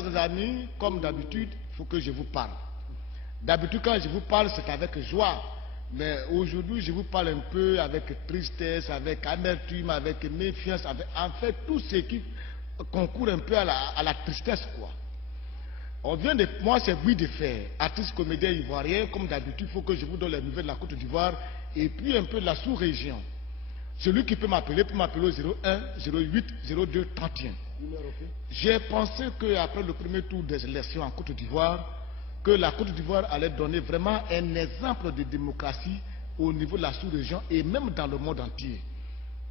chers amis, comme d'habitude, il faut que je vous parle. D'habitude, quand je vous parle, c'est avec joie. Mais aujourd'hui, je vous parle un peu avec tristesse, avec amertume, avec méfiance, avec, en fait, tout ce qui concourt un peu à la tristesse, quoi. On vient de, moi, c'est Guy de Fer, artiste comédien ivoirien. Comme d'habitude, il faut que je vous donne les nouvelles de la Côte d'Ivoire et puis un peu de la sous-région. Celui qui peut m'appeler au 01 08 02 31. J'ai pensé qu'après le premier tour des élections en Côte d'Ivoire, que la Côte d'Ivoire allait donner vraiment un exemple de démocratie au niveau de la sous-région et même dans le monde entier.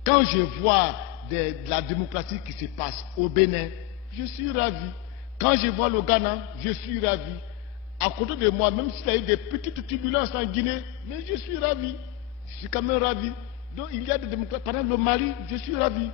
Quand je vois de la démocratie qui se passe au Bénin, je suis ravi. Quand je vois le Ghana, je suis ravi. À côté de moi, même s'il y a eu des petites turbulences en Guinée, mais je suis ravi. Je suis quand même ravi. Donc il y a des démocraties. Pendant le Mali, je suis ravi.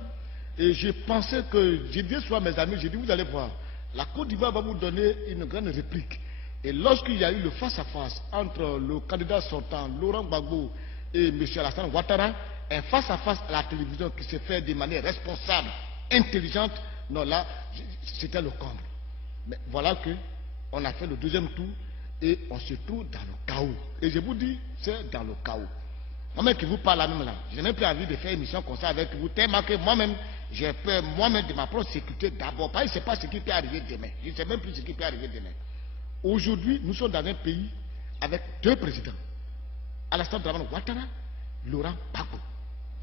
Et je pensais que, j'ai dit souvent à mes amis, j'ai dit, vous allez voir, la Côte d'Ivoire va vous donner une grande réplique. Et lorsqu'il y a eu le face-à-face entre le candidat sortant, Laurent Gbagbo, et M. Alassane Ouattara, un face-à-face à la télévision qui s'est fait de manière responsable, intelligente, non là, c'était le comble. Mais voilà que on a fait le deuxième tour et on se trouve dans le chaos. Et je vous dis, c'est dans le chaos. Moi-même qui vous parle là même là, je n'ai même plus envie de faire une émission comme ça avec vous, tellement que moi-même, j'ai peur moi-même de ma propre sécurité d'abord. Parce que je ne sais pas ce qui peut arriver demain. Je ne sais même plus ce qui peut arriver demain. Aujourd'hui, nous sommes dans un pays avec deux présidents. Alassane Ouattara, Laurent Gbagbo.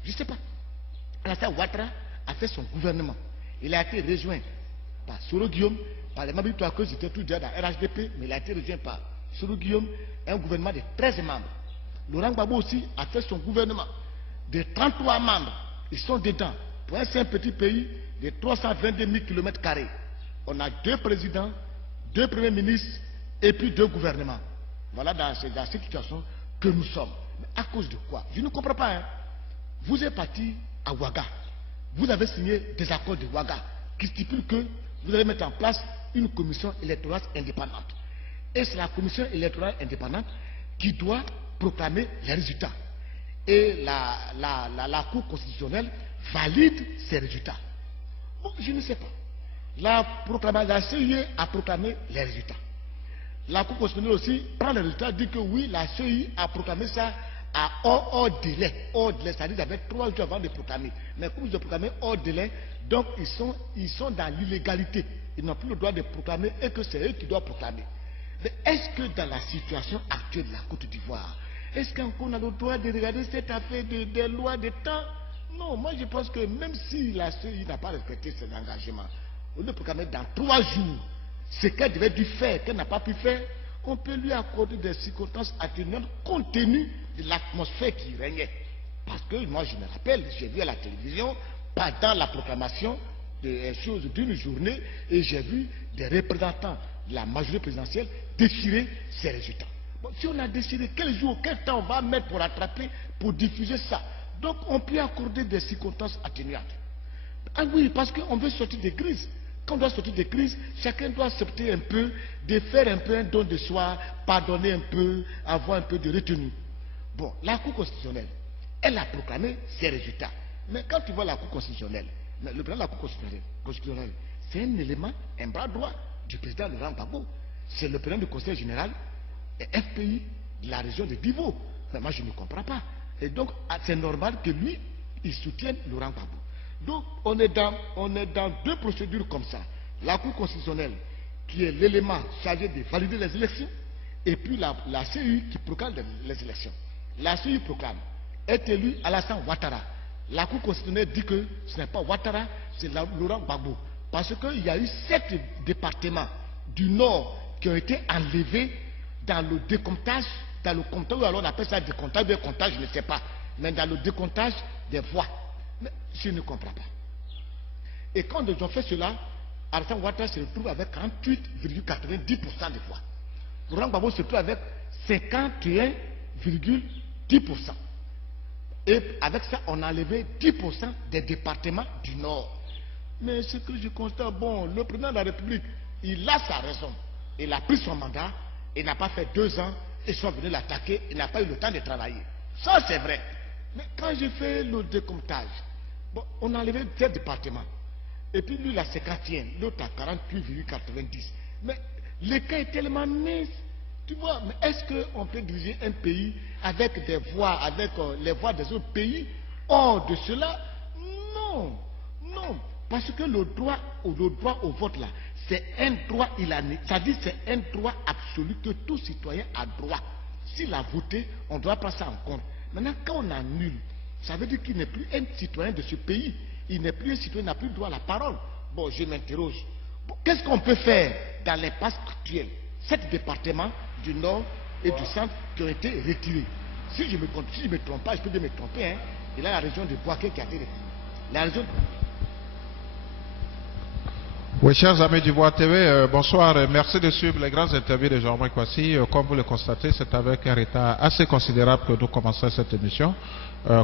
Je ne sais pas. Alassane Ouattara a fait son gouvernement. Il a été rejoint par Soro Guillaume, par les membres du que j'étais tout déjà dans RHDP, mais il a été rejoint par Soro Guillaume, un gouvernement de 13 membres. Laurent Gbagbo aussi a fait son gouvernement de 33 membres. Ils sont dedans. Pour un simple petit pays de 322 000 km². On a deux présidents, deux premiers ministres et puis deux gouvernements. Voilà dans cette situation que nous sommes. Mais à cause de quoi? Je ne comprends pas. Hein. Vous êtes parti à Ouaga. Vous avez signé des accords de Ouaga qui stipulent que vous allez mettre en place une commission électorale indépendante. Et c'est la commission électorale indépendante qui doit proclamer les résultats. Et la Cour constitutionnelle valide ces résultats. Bon, je ne sais pas. La CEI a proclamé les résultats. La Cour constitutionnelle aussi prend les résultats, dit que oui, la CEI a proclamé ça à hors délai. Hors délai, c'est-à-dire avec 3 jours avant de proclamer. Mais comme ils ont proclamé hors délai, donc ils sont dans l'illégalité. Ils n'ont plus le droit de proclamer et que c'est eux qui doivent proclamer. Mais est-ce que dans la situation actuelle de la Côte d'Ivoire, est-ce qu'on a le droit de regarder cette affaire des lois de temps? Non, moi je pense que même si la CEI n'a pas respecté ses engagements, on peut proclamer dans 3 jours ce qu'elle devait dû faire, qu'elle n'a pas pu faire, on peut lui accorder des circonstances atténuantes compte tenu de l'atmosphère qui régnait. Parce que moi je me rappelle, j'ai vu à la télévision, pendant la proclamation des choses d'une journée, et j'ai vu des représentants de la majorité présidentielle déchirer ces résultats. Bon, si on a décidé quel jour, quel temps on va mettre pour rattraper, pour diffuser ça, donc on peut accorder des circonstances atténuantes. Ah oui, parce qu'on veut sortir des crises. Quand on doit sortir des crises, chacun doit accepter un peu, de faire un peu un don de soi, pardonner un peu, avoir un peu de retenue. Bon, la Cour constitutionnelle, elle a proclamé ses résultats. Mais quand tu vois la Cour constitutionnelle, le président de la Cour constitutionnelle, c'est un élément, un bras droit du président Laurent Gbagbo. C'est le président du Conseil général et FPI de la région de Divo. Mais moi, je ne comprends pas. Et donc, c'est normal que lui, il soutienne Laurent Gbagbo. Donc, on est dans deux procédures comme ça. La Cour constitutionnelle, qui est l'élément chargé de valider les élections, et puis la CEI qui proclame les élections. La CEI proclame, est élu Alassane Ouattara. La Cour constitutionnelle dit que ce n'est pas Ouattara, c'est Laurent Gbagbo. Parce qu'il y a eu 7 départements du Nord qui ont été enlevés dans le décomptage, dans le comptage, ou alors on appelle ça décomptage, je ne sais pas, mais dans le décomptage des voix. Mais je ne comprends pas. Et quand ils ont fait cela, Alassane Ouattara se retrouve avec 48,90% des voix. Laurent Gbagbo se retrouve avec 51,10%. Et avec ça, on a enlevé 10% des départements du Nord. Mais ce que je constate, bon, le président de la République, il a sa raison. Il a pris son mandat, il n'a pas fait 2 ans, ils sont venus l'attaquer, il n'a pas eu le temps de travailler. Ça, c'est vrai. Mais quand j'ai fait le décomptage, bon, on a enlevé 7 départements. Et puis lui, il a 51, l'autre a 48,90. Mais l'écart est tellement mince. Tu vois, mais est-ce qu'on peut diriger un pays avec des voix, avec les voix des autres pays? Hors de cela, non, non. Parce que le droit au vote là, c'est un droit c'est-à-dire c'est un droit absolu que tout citoyen a droit. S'il a voté, on doit prendre ça en compte. Maintenant, quand on annule, ça veut dire qu'il n'est plus un citoyen de ce pays. Il n'est plus un citoyen, il n'a plus droit à la parole. Bon, je m'interroge. Bon, qu'est-ce qu'on peut faire dans l'impasse actuelle? 7 départements du Nord et du Centre qui ont été retirés. Si je ne me trompe pas, je peux bien me tromper, hein. Il y a la région de Boaké qui a été retirée. La région... Oui, chers amis du Voix TV, bonsoir. Merci de suivre les grandes interviews de Jean-Marc Kwasi. Comme vous le constatez, c'est avec un retard assez considérable que nous commençons cette émission.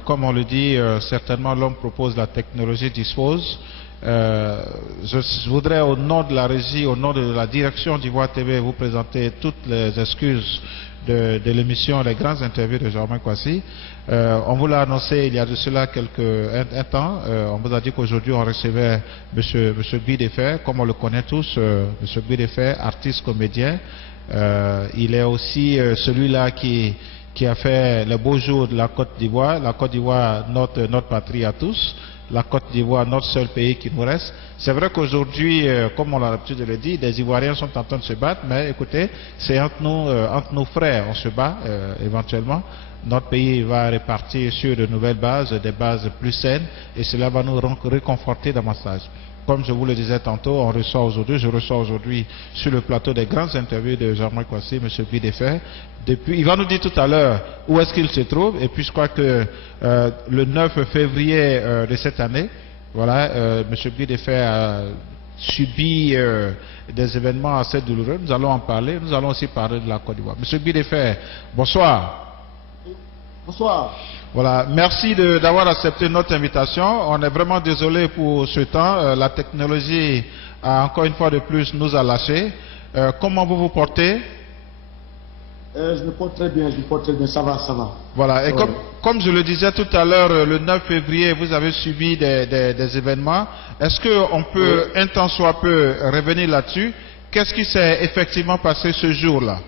Comme on le dit, certainement l'homme propose, la technologie dispose. Je voudrais, au nom de la régie, au nom de la direction du Voix TV, vous présenter toutes les excuses de l'émission Les grandes interviews de Jean-Marc Kwasi. On vous l'a annoncé il y a de cela un temps. On vous a dit qu'aujourd'hui on recevait M. Guy-Défer, comme on le connaît tous, M. Guy-Défer, artiste, comédien. Il est aussi celui-là qui a fait le beau jour de la Côte d'Ivoire. La Côte d'Ivoire, notre patrie à tous. La Côte d'Ivoire, notre seul pays qui nous reste. C'est vrai qu'aujourd'hui, comme on a l'habitude de le dire, les Ivoiriens sont en train de se battre, mais écoutez, c'est entre nos frères, on se bat éventuellement. Notre pays va repartir sur de nouvelles bases, des bases plus saines, et cela va nous réconforter davantage. Comme je vous le disais tantôt, je reçois aujourd'hui sur le plateau des grandes interviews de Jean-Marc Kwasi, M. Guy-Défer. Il va nous dire tout à l'heure où est-ce qu'il se trouve, et puis je crois que le 9 février de cette année, voilà, M. Guy-Défer a subi des événements assez douloureux. Nous allons en parler. Nous allons aussi parler de la Côte d'Ivoire. M. Guy-Défer, bonsoir. Bonsoir. Voilà, merci d'avoir accepté notre invitation. On est vraiment désolé pour ce temps. La technologie, encore une fois de plus, nous a lâchés. Comment vous vous portez? Je me porte très bien, ça va. Voilà, et comme je le disais tout à l'heure, le 9 février, vous avez subi des événements. Est-ce qu'on peut, un temps soit peu, revenir là-dessus? Qu'est-ce qui s'est effectivement passé ce jour-là?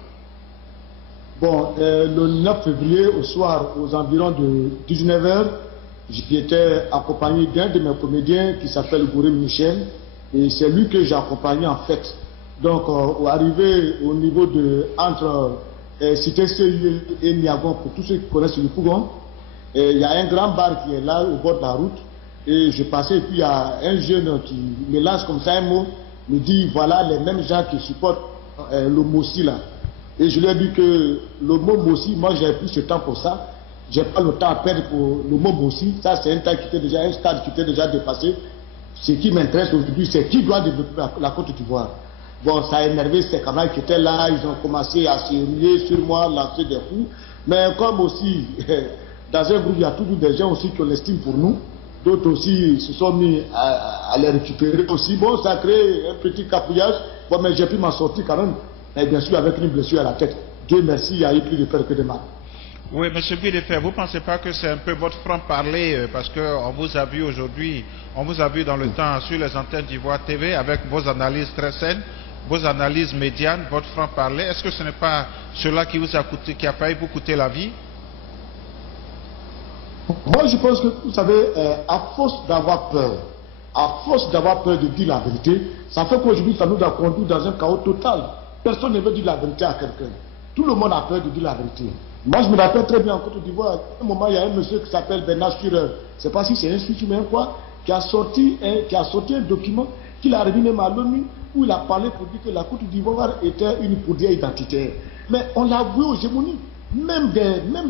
Bon, le 9 février, au soir, aux environs de 19h, j'étais accompagné d'un de mes comédiens qui s'appelle Gouré Michel, et c'est lui que j'ai accompagné en fait. Donc, arrivé au niveau de entre Cité CIE et Niagon, pour tous ceux qui connaissent le Pougon, il y a un grand bar qui est là au bord de la route, et je passais, et puis il y a un jeune qui me lance comme ça un mot, me dit voilà les mêmes gens qui supportent le Mossi là. Et je lui ai dit que le mot Mossi, moi j'ai plus ce temps pour ça. J'ai pas le temps à perdre pour le mot Mossi. Ça c'est un stade qui était déjà dépassé. Ce qui m'intéresse aujourd'hui, c'est qui doit développer la Côte d'Ivoire. Bon, ça a énervé ces camarades qui étaient là, ils ont commencé à se ruer sur moi, lancer des coups. Mais comme aussi, dans un groupe, il y a toujours des gens aussi qui ont l'estime pour nous. D'autres aussi se sont mis à les récupérer aussi. Bon, ça a créé un petit capouillage. Bon, mais j'ai pu m'en sortir quand même. Et bien sûr, avec une blessure à la tête. Dieu merci, il y a eu plus de peur que de mal. Oui, M. Guy-Défer, vous ne pensez pas que c'est un peu votre franc-parler, parce qu'on vous a vu aujourd'hui, on vous a vu dans le temps sur les antennes d'Ivoire TV avec vos analyses très saines, vos analyses médianes, votre franc-parler. Est-ce que ce n'est pas cela qui vous a coûté, qui a failli vous coûter la vie? Moi, je pense que, vous savez, à force d'avoir peur, de dire la vérité, ça fait qu'aujourd'hui, ça nous a conduit dans un chaos total. Personne ne veut dire la vérité à quelqu'un. Tout le monde a peur de dire la vérité. Moi, je me rappelle très bien en Côte d'Ivoire. À un moment, il y a un monsieur qui s'appelle Bernard Schureur. Je ne sais pas si c'est un Suisse ou même quoi, qui a sorti un document qu'il a remis même à l'ONU, où il a parlé pour dire que la Côte d'Ivoire était une poudrière identitaire. Mais on l'a voué aux gémonies. Même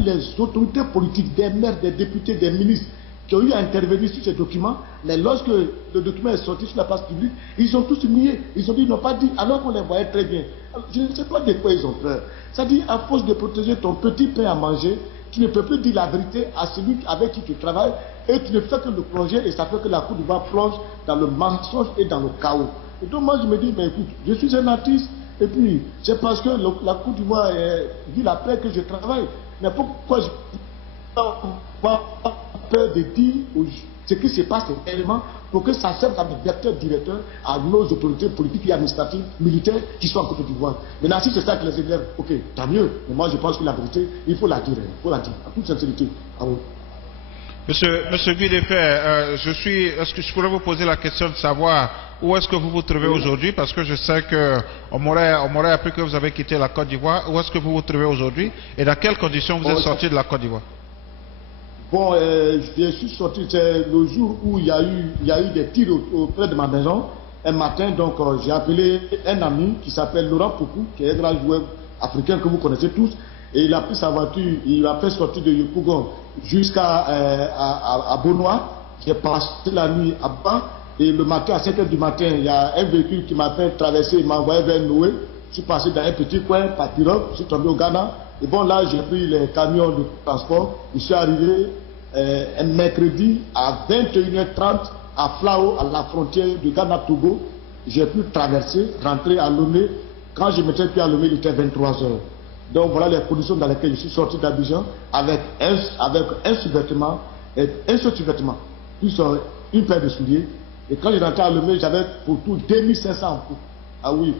les autorités politiques, des maires, des députés, des ministres, qui ont eu à intervenir sur ce document, mais lorsque le document est sorti sur la place publique, ils ont tous nié. Ils ont dit, ils n'ont pas dit, alors qu'on les voyait très bien. Alors, je ne sais pas de quoi ils ont peur. Ça dit, à force de protéger ton petit pain à manger, tu ne peux plus dire la vérité à celui avec qui tu travailles, et tu ne fais que le plonger, et ça fait que la Côte d'Ivoire plonge dans le mensonge et dans le chaos. Et donc moi je me dis, mais écoute, je suis un artiste, et puis c'est parce que la Côte d'Ivoire dit la paix que je travaille. Mais pourquoi je peur de dire ce qui se passe réellement pour que ça serve comme vecteur directeur à nos autorités politiques et administratives, militaires qui sont en Côte d'Ivoire. Maintenant, si c'est ça qui les élève, ok, tant mieux. Mais moi, je pense que la vérité, il faut la dire. Il faut la dire, en toute sincérité. Ah oui. Monsieur Guy Defay, est-ce que je pourrais vous poser la question de savoir où est-ce que vous vous trouvez aujourd'hui? Parce que je sais qu'on m'aurait appris que vous avez quitté la Côte d'Ivoire. Où est-ce que vous vous trouvez aujourd'hui? Et dans quelles conditions vous êtes sorti de la Côte d'Ivoire? Bon, je suis sorti, c'est le jour où il y a eu des tirs auprès de ma maison. Un matin, donc, j'ai appelé un ami qui s'appelle Laurent Pokou, qui est un grand joueur africain que vous connaissez tous. Et il a pris sa voiture, il a fait sortir de Yopougon jusqu'à Bonois. J'ai passé la nuit à bas. Et le matin, à 5 h du matin, il y a un véhicule qui m'a fait traverser, il m'a envoyé vers Noé. Je suis passé dans un petit coin, par pirogue, je suis tombé au Ghana. Et bon, là, j'ai pris les camions de transport. Je suis arrivé un mercredi à 21h30 à Flao, à la frontière de Ghana-Togo. J'ai pu traverser, rentrer à Lomé. Quand je m'étais plus à Lomé, il était 23 h. Donc voilà les conditions dans lesquelles je suis sorti d'Abidjan avec un sous-vêtement, plus une paire de souliers. Et quand je rentrais à Lomé, j'avais pour tout 2500 coups. Ah oui,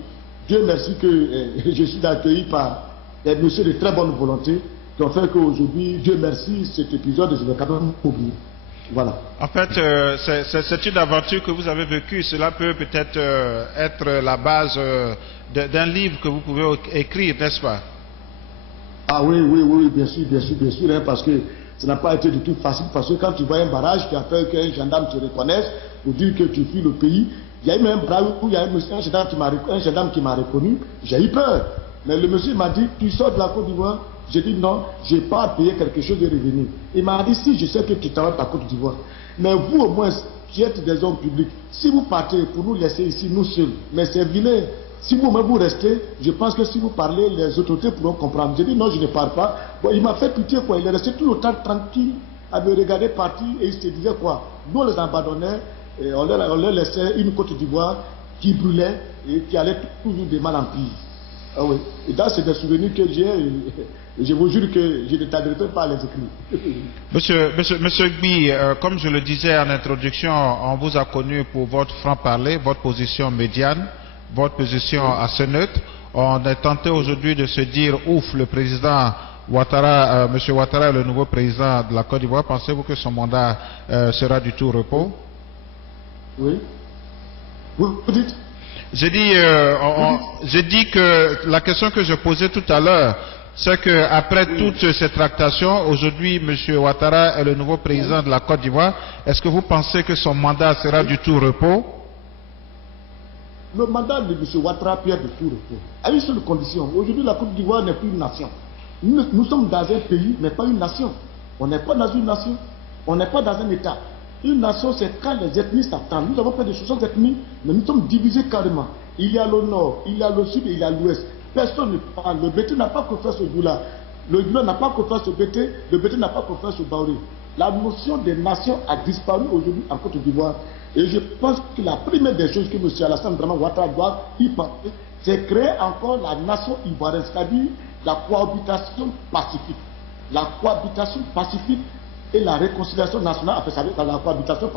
Dieu merci que je suis accueilli par des messieurs de très bonne volonté qui ont fait qu'aujourd'hui, Dieu merci, cet épisode, je vais quand même oublier. Voilà. En fait, c'est une aventure que vous avez vécue. Cela peut peut-être être la base d'un livre que vous pouvez écrire, n'est-ce pas? Ah oui, bien sûr, hein, parce que ça n'a pas été du tout facile, parce que quand tu vois un barrage qui a fait qu'un gendarme te reconnaisse pour dire que tu fuis le pays, il y a eu même un barrage où il y a un gendarme qui m'a reconnu, j'ai eu peur. Mais le monsieur m'a dit, tu sors de la Côte d'Ivoire? J'ai dit non, je n'ai pas à payer quelque chose de revenir. Il m'a dit, si, je sais que tu travailles à la Côte d'Ivoire, mais vous au moins, qui êtes des hommes publics, si vous partez pour nous laisser ici, nous seuls, mais c'est vilain. Si vous-même vous restez, je pense que si vous parlez, les autorités pourront comprendre. J'ai dit non, je ne pars pas. Bon, il m'a fait pitié, quoi. Il est resté tout le temps tranquille à me regarder partir et il se disait quoi. Nous, on les abandonnait, et on leur laissait une Côte d'Ivoire qui brûlait et qui allait toujours de mal en pire. Ah oui. Et là, c'est des souvenirs que j'ai. Je vous jure que je ne t'adresserai pas à les écrire. Monsieur Gbi, comme je le disais en introduction, on vous a connu pour votre franc-parler, votre position médiane, votre position assez neutre. On est tenté aujourd'hui de se dire, ouf, le président Ouattara, M. Ouattara est le nouveau président de la Côte d'Ivoire. Pensez-vous que son mandat sera du tout repos? Oui. Vous dites? J'ai dit que la question que je posais tout à l'heure, c'est qu'après toutes ces tractations, aujourd'hui, M. Ouattara est le nouveau président de la Côte d'Ivoire. Est-ce que vous pensez que son mandat sera du tout repos? Le mandat de M. Ouattara peut être de tout repos, à une seule condition. Aujourd'hui, la Côte d'Ivoire n'est plus une nation. Nous sommes dans un pays, mais pas une nation. On n'est pas dans une nation, on n'est pas dans un État. Une nation, c'est quand les ethnies s'attendent. Nous avons fait de 60 ethnies, mais nous sommes divisés carrément. Il y a le nord, il y a le sud et il y a l'ouest. Personne ne parle. Le Bété n'a pas confiance au Goula. Le Goula n'a pas confiance au Bété. Le Bété n'a pas confiance au Baouri. La notion des nations a disparu aujourd'hui en Côte d'Ivoire. Et je pense que la première des choses que M. Alassane Ouattara doit y penser, c'est créer encore la nation ivoirienne, c'est-à-dire la cohabitation pacifique. La cohabitation pacifique et la réconciliation nationale, après ça, la cohabitation pacifique.